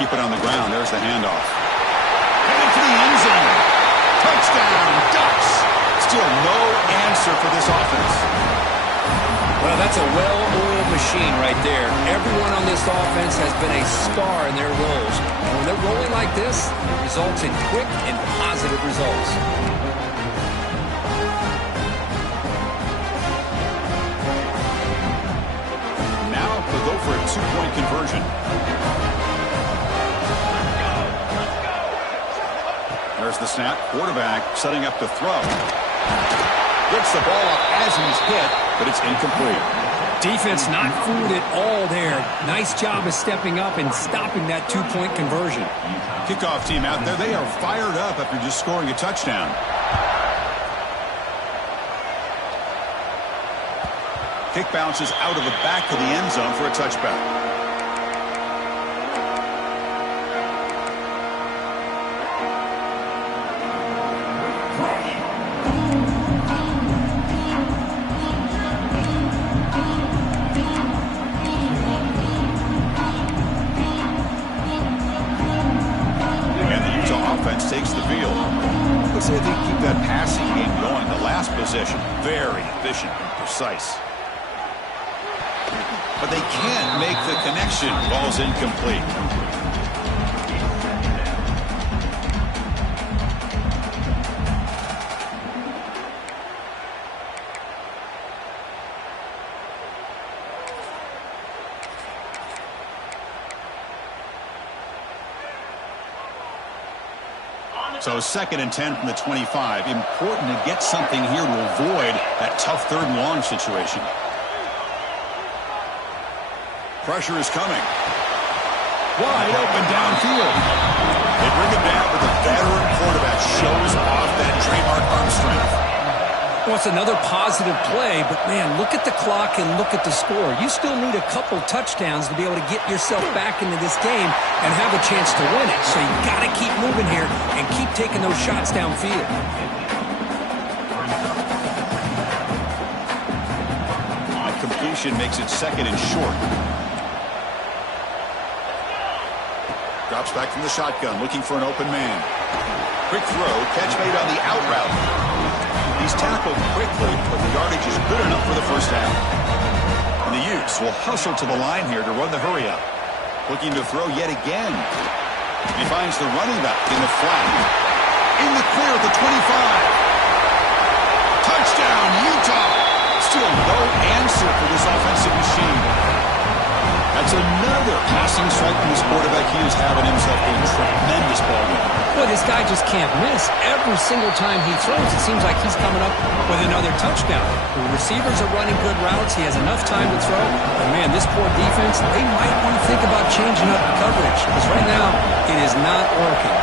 Keep it on the ground. There's the handoff. Headed to the end zone. Touchdown, Ducks. Still no answer for this offense. Well, that's a well-oiled machine right there. Everyone on this offense has been a star in their roles. And when they're rolling like this, it results in quick and positive results. Now they'll go for a 2-point conversion. There's the snap. Quarterback setting up to throw. Gets the ball up as he's hit, but it's incomplete. Defense not fooled at all there. Nice job of stepping up and stopping that 2-point conversion. Kickoff team out there. They are fired up after just scoring a touchdown. Kick bounces out of the back of the end zone for a touchback. Takes the field. Let's say they keep that passing game going. The last possession, very efficient and precise. But they can't make the connection. Ball's incomplete. So 2nd and 10 from the 25. Important to get something here to avoid that tough 3rd and long situation. Pressure is coming. Wide open downfield. They bring it down, but the veteran quarterback shows off that trademark arm strength. Well, it's another positive play, but, man, look at the clock and look at the score. You still need a couple touchdowns to be able to get yourself back into this game and have a chance to win it. So you got to keep moving here and keep taking those shots downfield. Completion makes it 2nd and short. Drops back from the shotgun, looking for an open man. Quick throw, catch made on the out route. He's tackled quickly, but the yardage is good enough for the first down. And the Utes will hustle to the line here to run the hurry up. Looking to throw yet again. He finds the running back in the flat. In the clear at the 25. Touchdown, Utah! Still no answer for this offensive machine. That's another passing strike from this quarterback. He is having himself a tremendous ball game. Boy, this guy just can't miss. Every single time he throws, it seems like he's coming up with another touchdown. The receivers are running good routes. He has enough time to throw. But, man, this poor defense, they might want to think about changing up the coverage. Because right now, it is not working.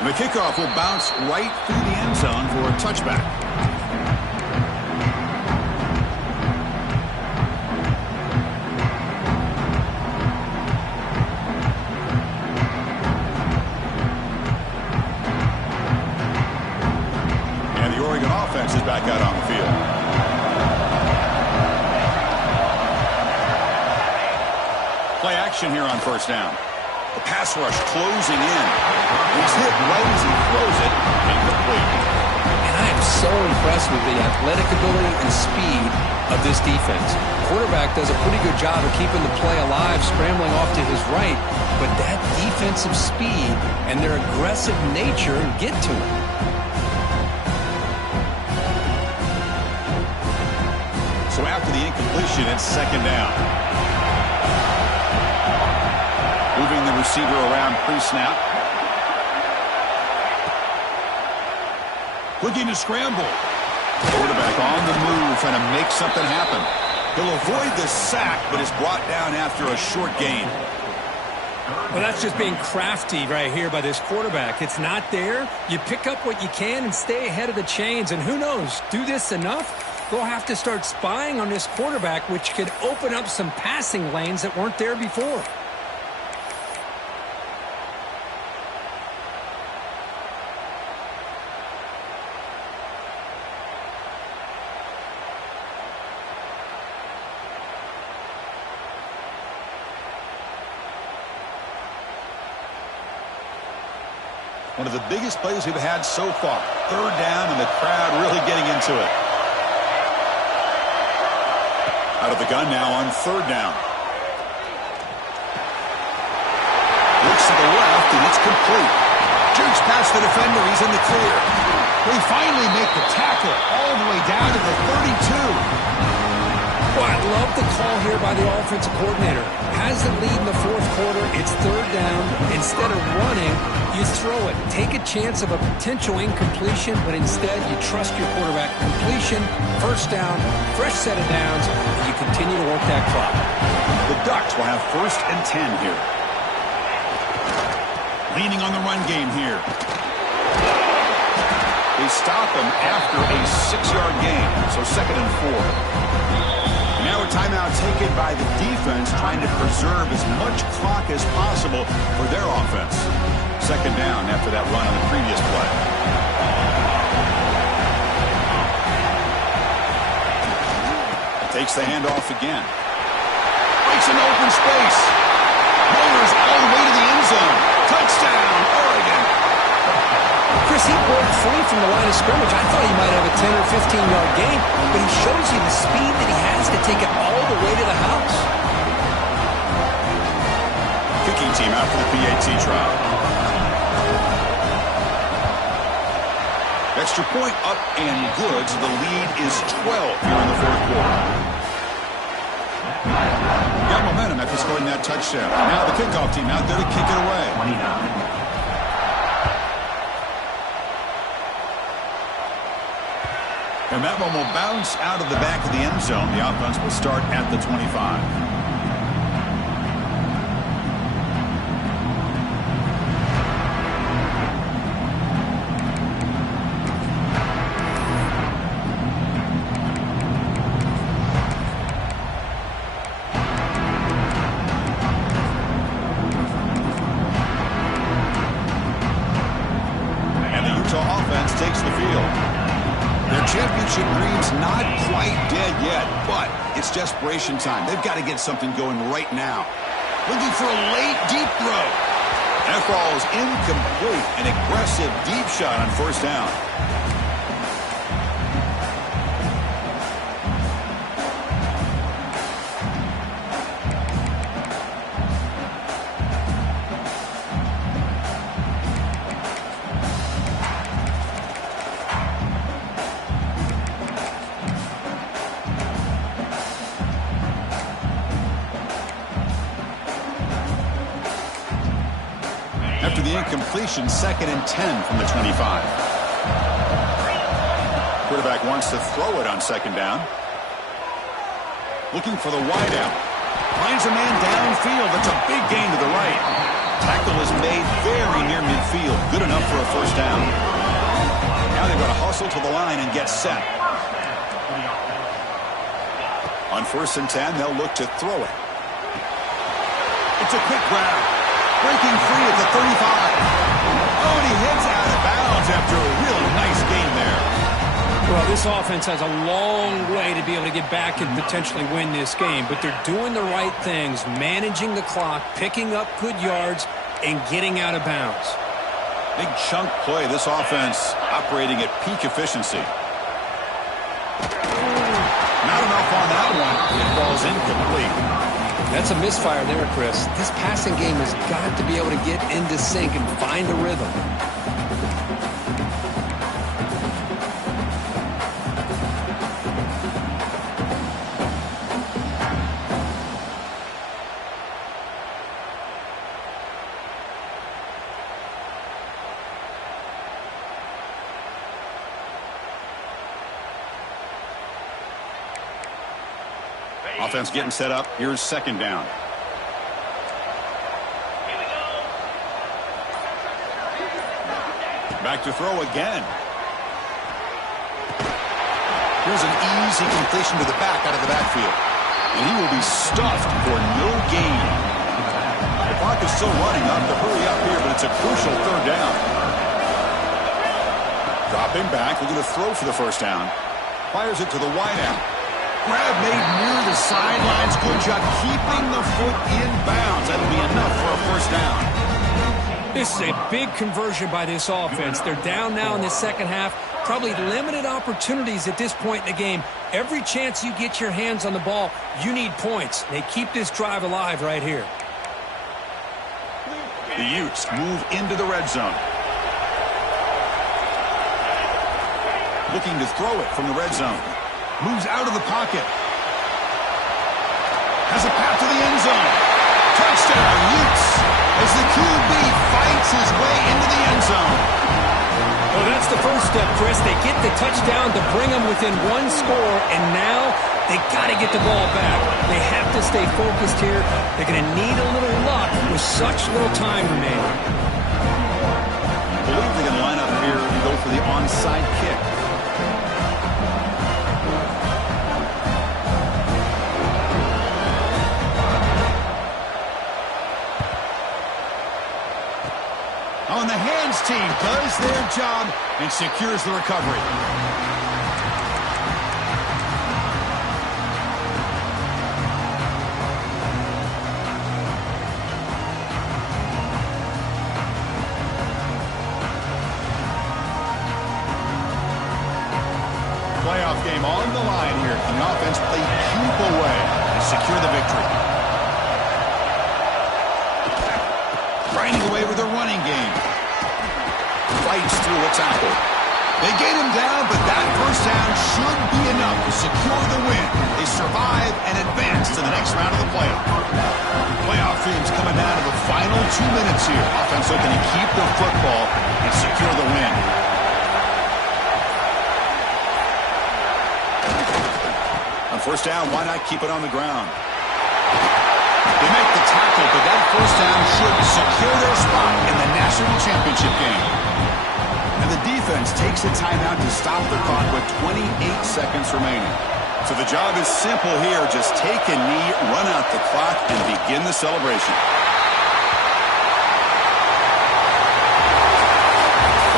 And the kickoff will bounce right through the end zone for a touchback. Offense is back out on the field. Play action here on 1st down. The pass rush closing in. He's hit right as he throws it. Incomplete. And I am so impressed with the athletic ability and speed of this defense. Quarterback does a pretty good job of keeping the play alive, scrambling off to his right, but that defensive speed and their aggressive nature get to him. So after the incompletion, it's second down. Moving the receiver around pre-snap. Looking to scramble. Quarterback on the move, trying to make something happen. He'll avoid the sack, but is brought down after a short gain. Well, that's just being crafty right here by this quarterback. It's not there. You pick up what you can and stay ahead of the chains. And who knows, do this enough, they'll have to start spying on this quarterback, which could open up some passing lanes that weren't there before. One of the biggest plays we've had so far. Third down, and the crowd really getting into it. Out of the gun now on third down. Looks to the left, and it's complete. Jukes past the defender. He's in the clear. They finally make the tackle all the way down to the 32. Well, I love the call here by the offensive coordinator. Has the lead in the fourth quarter. It's third down. Instead of running, you throw it. Take a chance of a potential incompletion, but instead you trust your quarterback. Completion, first down, fresh set of downs, and you continue to work that clock. The Ducks will have first and 10 here. Leaning on the run game here. They stop him after a 6-yard gain, so second and 4. Now a timeout taken by the defense, trying to preserve as much clock as possible for their offense. Second down after that run on the previous play. Takes the handoff again. Breaks an open space. Motors all the way to the end zone. Touchdown, Oregon. Chris, he broke free from the line of scrimmage. I thought he might have a 10 or 15-yard gain, but he shows you the speed that he has to take it all the way to the house. Kicking team out for the PAT trial. Extra point up and good, so the lead is 12 here in the fourth quarter. Got momentum after scoring that touchdown. Now the kickoff team out there to kick it away. 29. And that one will bounce out of the back of the end zone. The offense will start at the 25. And the Utah offense takes the field. Their championship dream's not quite dead yet, but it's desperation time. They've got to get something going right now. Looking for a late, deep throw. That ball is incomplete. An aggressive deep shot on first down. After the incompletion, second and 10 from the 25. Quarterback wants to throw it on second down. Looking for the wideout. Finds a man downfield. That's a big gain to the right. Tackle is made very near midfield. Good enough for a first down. Now they've got to hustle to the line and get set. On first and 10, they'll look to throw it. It's a quick grab. Breaking free at the 35. Oh, and he heads out of bounds after a really nice gain there. Well, this offense has a long way to be able to get back and potentially win this game, but they're doing the right things, managing the clock, picking up good yards, and getting out of bounds. Big chunk play. This offense operating at peak efficiency. Not enough on that one. It falls incomplete. That's a misfire there, Chris. This passing game has got to be able to get into sync and find a rhythm. Offense getting set up. Here's second down. Back to throw again. Here's an easy completion to the back out of the backfield. And he will be stuffed for no gain. The clock is still running. Up to hurry up here, but it's a crucial third down. Dropping back, looking to throw for the first down. Fires it to the wideout. Grab made near the sidelines. Good job keeping the foot in bounds. That'll be enough for a first down. This is a big conversion by this offense. They're down now in the second half. Probably limited opportunities at this point in the game. Every chance you get your hands on the ball, you need points. They keep this drive alive right here. The Utes move into the red zone. Looking to throw it from the red zone. Moves out of the pocket. Has a path to the end zone. Touchdown, Utes, as the QB fights his way into the end zone. Well, that's the first step, Chris. They get the touchdown to bring them within one score, and now they got to get the ball back. They have to stay focused here. They're going to need a little luck with such little time remaining. I believe they're going to line up here and go for the onside kick. On the hands team does their job and secures the recovery. Playoff game on the line here. And the offense played keep away to secure the victory. Grinding away with a running game. Fights through a tackle. They get him down, but that first down should be enough to secure the win. They survive and advance to the next round of the playoff. Playoff teams coming down to the final 2 minutes here. Offense looking to keep the football and secure the win. On first down, why not keep it on the ground? They make the tackle, but that first down should secure their spot in the national championship game. And the defense takes a timeout to stop the clock with 28 seconds remaining. So the job is simple here. Just take a knee, run out the clock, and begin the celebration.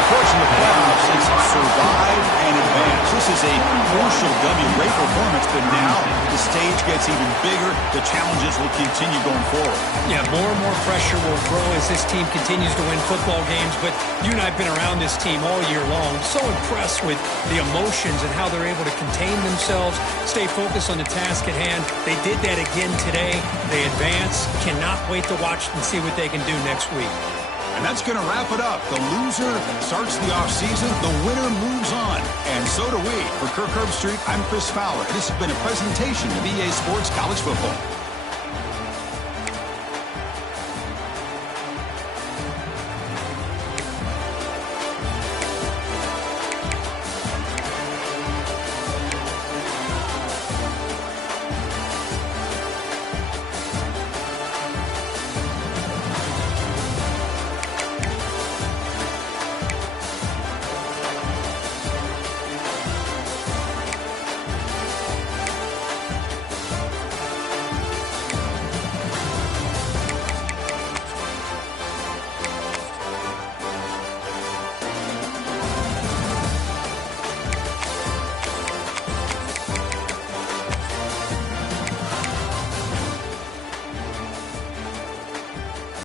Approaching the playoffs is survive and advance. This is a crucial W. Great performance, but now the stage gets even bigger. The challenges will continue going forward. Yeah, more and more pressure will grow as this team continues to win football games, but you and I have been around this team all year long. So impressed with the emotions and how they're able to contain themselves, stay focused on the task at hand. They did that again today. They advance. Cannot wait to watch and see what they can do next week. And that's going to wrap it up. The loser starts the offseason. The winner moves on. And so do we. For Kirk Herbstreit, I'm Chris Fowler. This has been a presentation of EA Sports College Football.